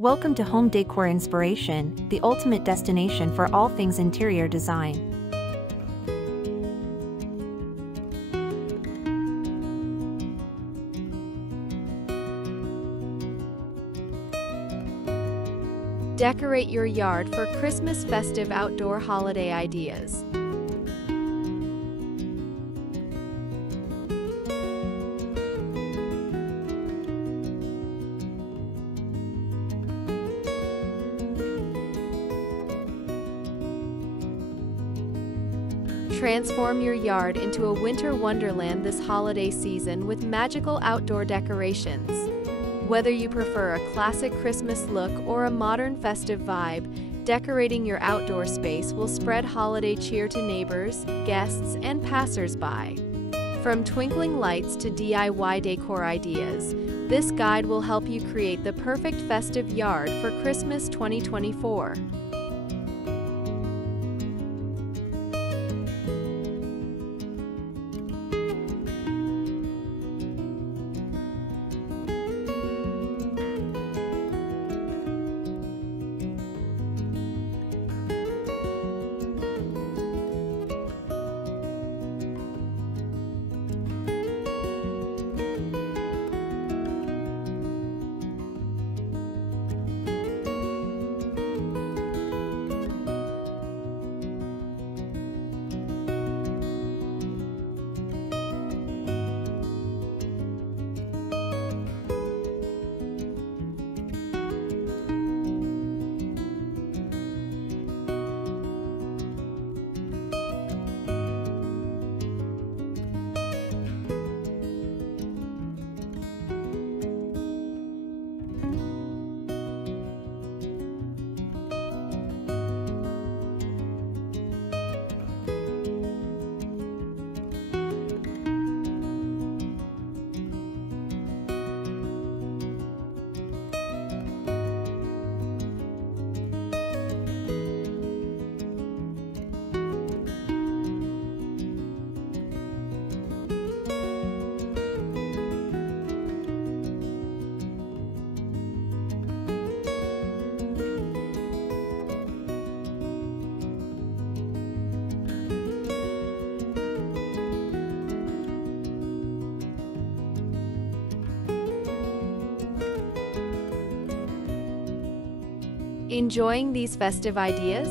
Welcome to Home Decor Inspiration, the ultimate destination for all things interior design. Decorate your yard for Christmas festive outdoor holiday ideas. Transform your yard into a winter wonderland this holiday season with magical outdoor decorations. Whether you prefer a classic Christmas look or a modern festive vibe, decorating your outdoor space will spread holiday cheer to neighbors, guests, and passers-by. From twinkling lights to DIY decor ideas, this guide will help you create the perfect festive yard for Christmas 2024. Enjoying these festive ideas?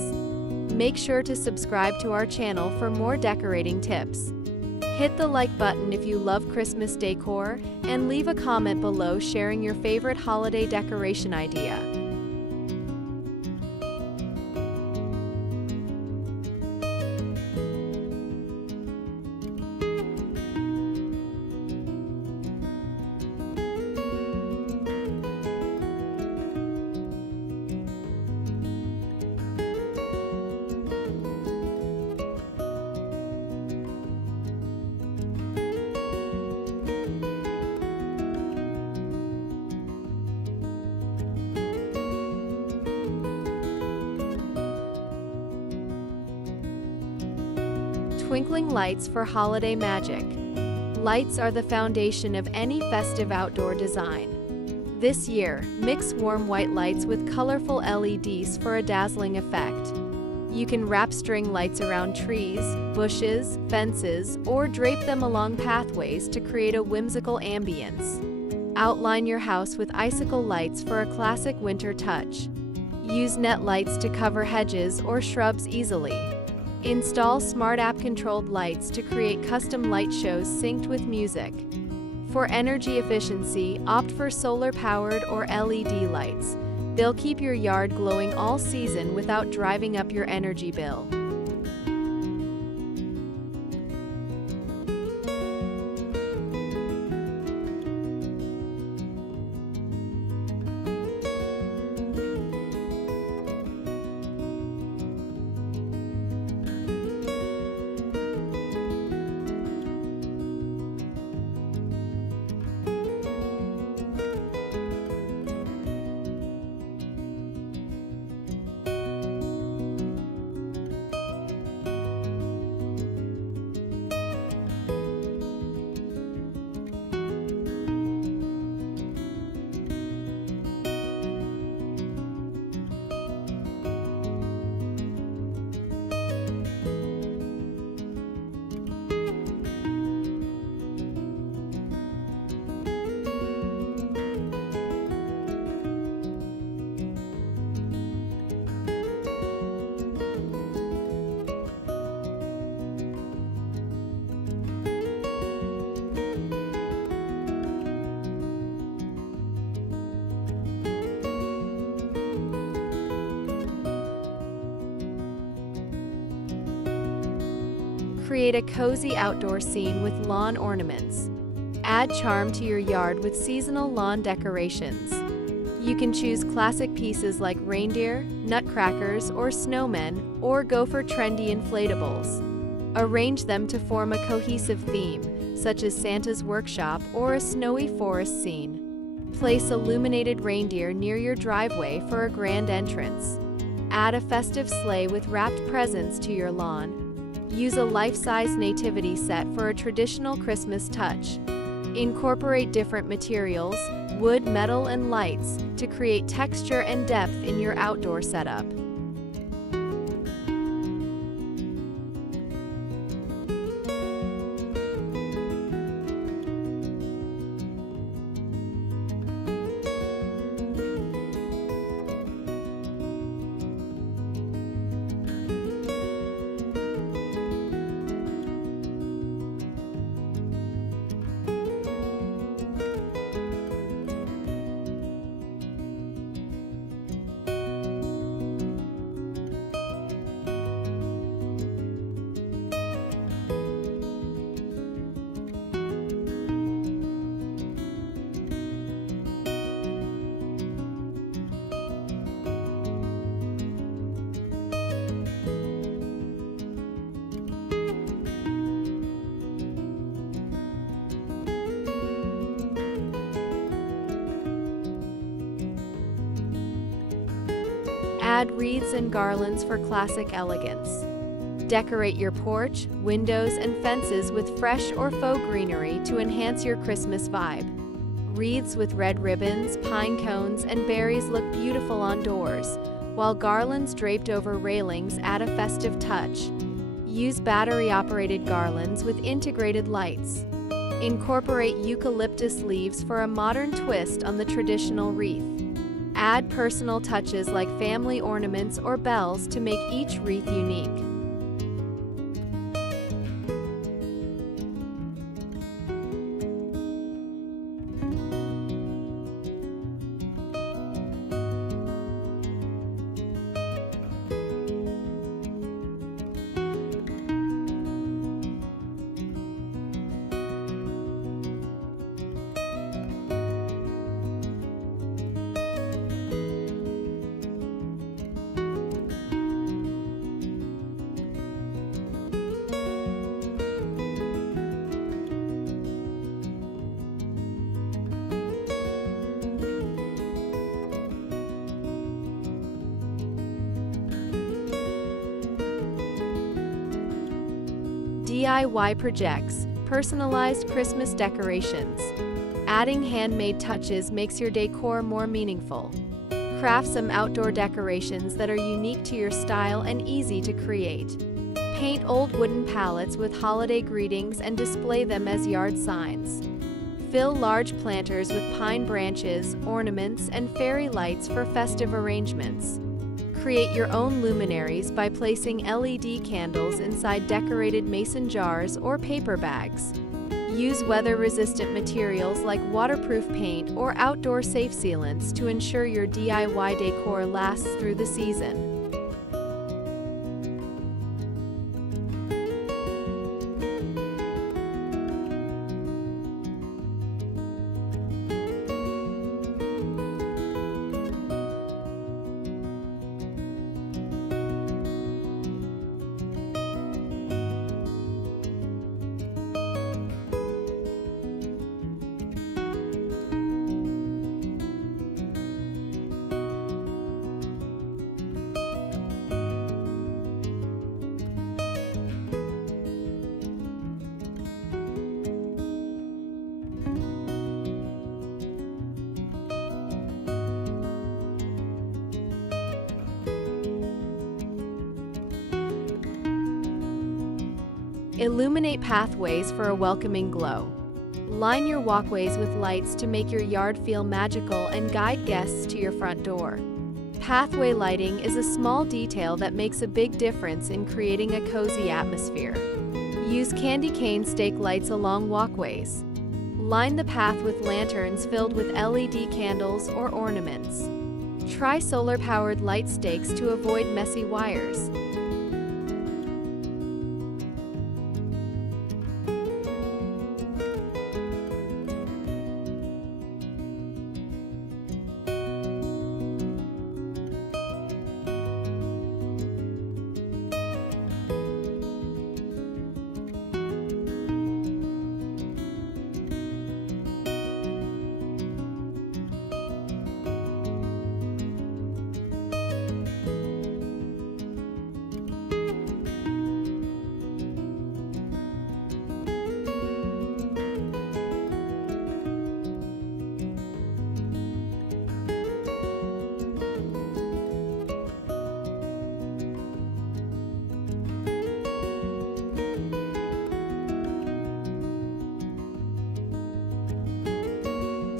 Make sure to subscribe to our channel for more decorating tips. Hit the like button if you love Christmas decor, and leave a comment below sharing your favorite holiday decoration idea. Twinkling lights for holiday magic. Lights are the foundation of any festive outdoor design. This year, mix warm white lights with colorful LEDs for a dazzling effect. You can wrap string lights around trees, bushes, fences, or drape them along pathways to create a whimsical ambience. Outline your house with icicle lights for a classic winter touch. Use net lights to cover hedges or shrubs easily. Install smart app-controlled lights to create custom light shows synced with music. For energy efficiency, opt for solar-powered or LED lights. They'll keep your yard glowing all season without driving up your energy bill. Create a cozy outdoor scene with lawn ornaments. Add charm to your yard with seasonal lawn decorations. You can choose classic pieces like reindeer, nutcrackers, or snowmen, or go for trendy inflatables. Arrange them to form a cohesive theme, such as Santa's workshop or a snowy forest scene. Place illuminated reindeer near your driveway for a grand entrance. Add a festive sleigh with wrapped presents to your lawn. Use a life-size nativity set for a traditional Christmas touch. Incorporate different materials, wood, metal, and lights to create texture and depth in your outdoor setup. Add wreaths and garlands for classic elegance. Decorate your porch, windows, and fences with fresh or faux greenery to enhance your Christmas vibe. Wreaths with red ribbons, pine cones, and berries look beautiful on doors, while garlands draped over railings add a festive touch. Use battery-operated garlands with integrated lights. Incorporate eucalyptus leaves for a modern twist on the traditional wreath. Add personal touches like family ornaments or bells to make each wreath unique. DIY projects, personalized Christmas decorations. Adding handmade touches makes your decor more meaningful. Craft some outdoor decorations that are unique to your style and easy to create. Paint old wooden pallets with holiday greetings and display them as yard signs. Fill large planters with pine branches, ornaments, and fairy lights for festive arrangements. Create your own luminaries by placing LED candles inside decorated mason jars or paper bags. Use weather-resistant materials like waterproof paint or outdoor safe sealants to ensure your DIY decor lasts through the season. Illuminate pathways for a welcoming glow. Line your walkways with lights to make your yard feel magical and guide guests to your front door. Pathway lighting is a small detail that makes a big difference in creating a cozy atmosphere. Use candy cane stake lights along walkways. Line the path with lanterns filled with LED candles or ornaments. Try solar-powered light stakes to avoid messy wires.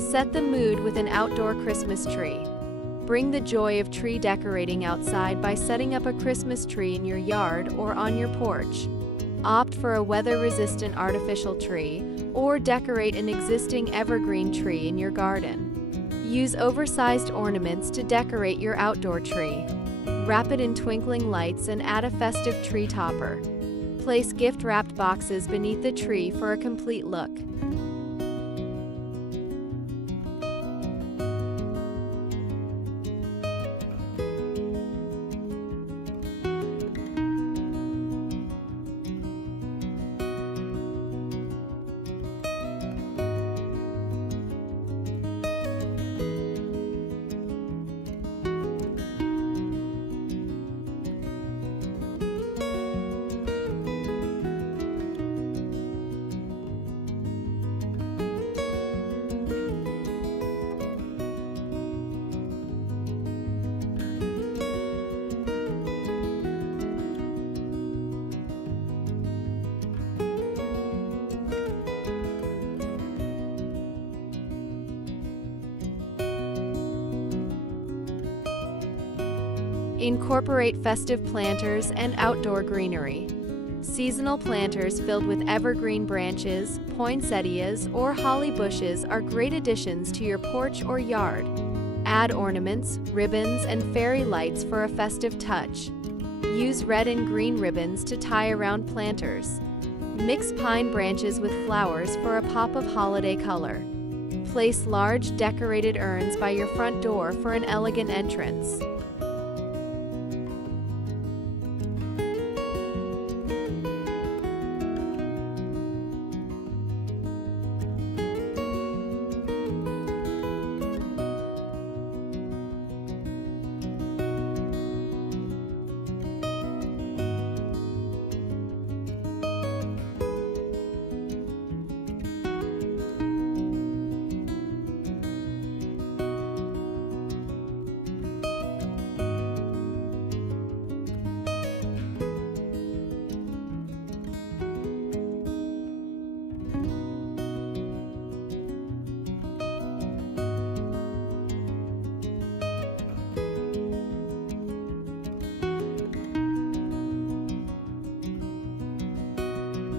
Set the mood with an outdoor Christmas tree. Bring the joy of tree decorating outside by setting up a Christmas tree in your yard or on your porch. Opt for a weather-resistant artificial tree, or decorate an existing evergreen tree in your garden. Use oversized ornaments to decorate your outdoor tree. Wrap it in twinkling lights and add a festive tree topper. Place gift-wrapped boxes beneath the tree for a complete look. Incorporate festive planters and outdoor greenery. Seasonal planters filled with evergreen branches, poinsettias, or holly bushes are great additions to your porch or yard. Add ornaments, ribbons, and fairy lights for a festive touch. Use red and green ribbons to tie around planters. Mix pine branches with flowers for a pop of holiday color. Place large decorated urns by your front door for an elegant entrance.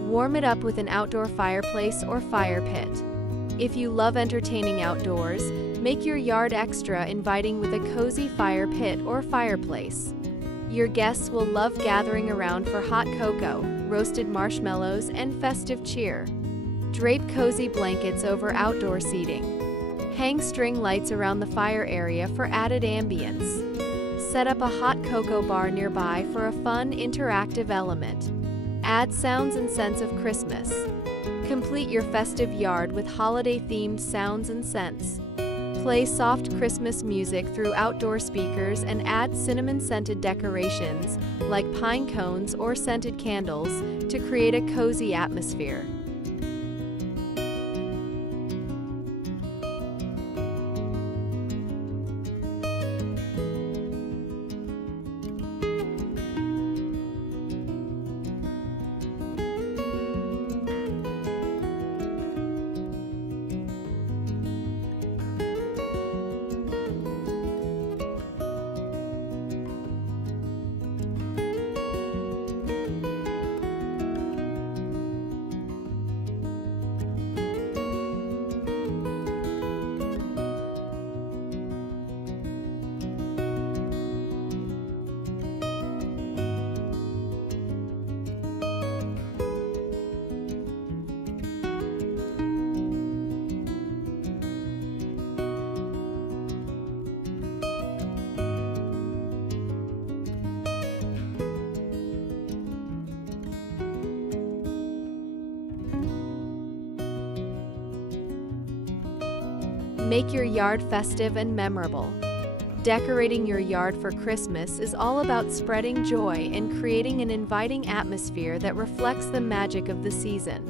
Warm it up with an outdoor fireplace or fire pit. If you love entertaining outdoors, make your yard extra inviting with a cozy fire pit or fireplace. Your guests will love gathering around for hot cocoa, roasted marshmallows, and festive cheer. Drape cozy blankets over outdoor seating. Hang string lights around the fire area for added ambience. Set up a hot cocoa bar nearby for a fun, interactive element. Add sounds and scents of Christmas. Complete your festive yard with holiday-themed sounds and scents. Play soft Christmas music through outdoor speakers and add cinnamon-scented decorations like pine cones or scented candles to create a cozy atmosphere. Make your yard festive and memorable. Decorating your yard for Christmas is all about spreading joy and creating an inviting atmosphere that reflects the magic of the season.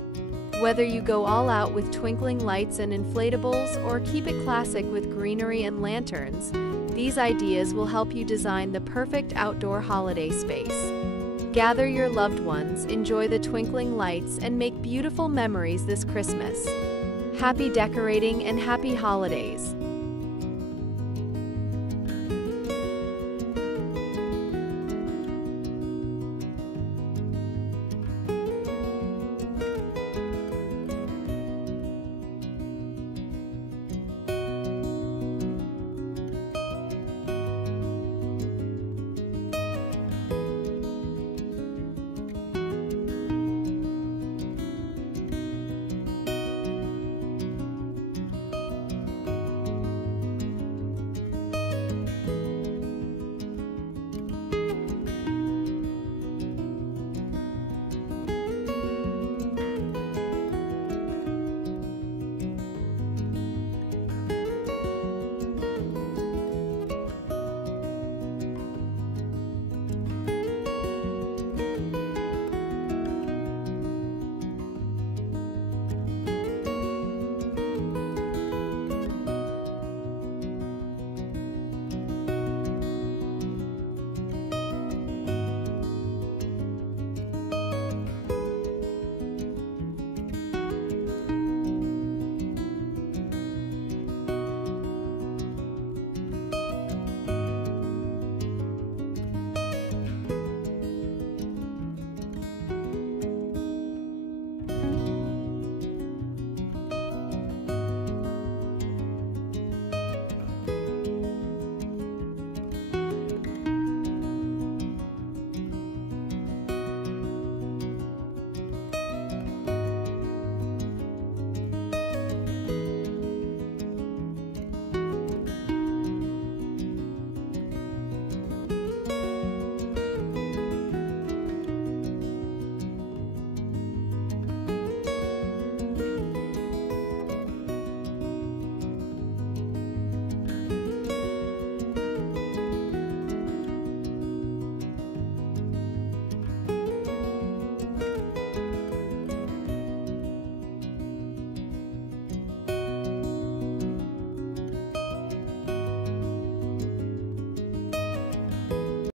Whether you go all out with twinkling lights and inflatables or keep it classic with greenery and lanterns, these ideas will help you design the perfect outdoor holiday space. Gather your loved ones, enjoy the twinkling lights, and make beautiful memories this Christmas. Happy decorating and happy holidays!